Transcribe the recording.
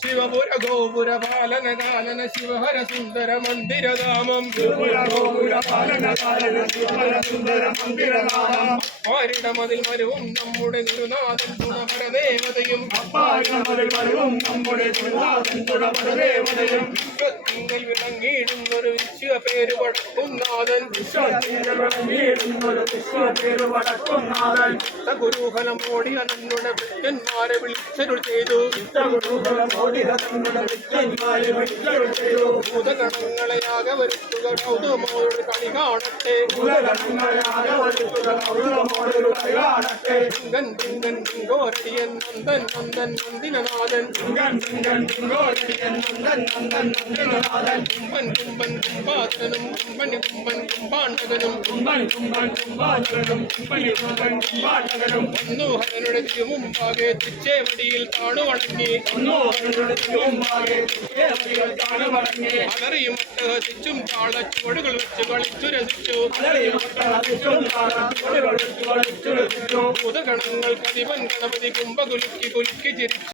ശിവപുര ഗോപുര പാലന കാലന ശിവഹര സുന്ദര മന്ദിരധാമം പാരിടമതിൽ മരുവും നമ്മുടെ ഗുരുനാഥൻ തുണപരദേവതയും വിശ്വത്തിങ്കൽ വിളങ്ങിയിടുന്നൊരു വിശ്വ പേര് വടക്കുന്നാഥൻ ഗുരുഫലമോടി അനന്നുടെ ഭക്തന്മാരെ വിളിച്ചരുൾ ചെയ്തു ഭൂതഗണങ്ങളെയാകെ വരുത്തുക കൗതുകമോട് കളി കാണട്ടെ തിങ്കൻ തിങ്കൻ തിങ്കോരടിയൻ നന്ദൻ നന്ദൻ നന്ദിനനാഥൻ കുമ്പൻ കുമ്പൻ കുമ്പാത്തനും കുമ്പനി കുമ്പൻ കുമ്പാണ്ടകനും വന്നു ഹരനുടെ തിരുമുമ്പാകെ തിച്ചേവടിയിൽ താണുവണങ്ങി അലറിയും ഒട്ടഹസിച്ചും താളച്ചുവടുകൾ വെച്ച് കളിച്ചു രസിച്ചു ഭൂതഗണങ്ങൾ കതിവൻ ഗണപതി കുംഭകുലുക്കി കുലുക്കി ചിരിച്ചു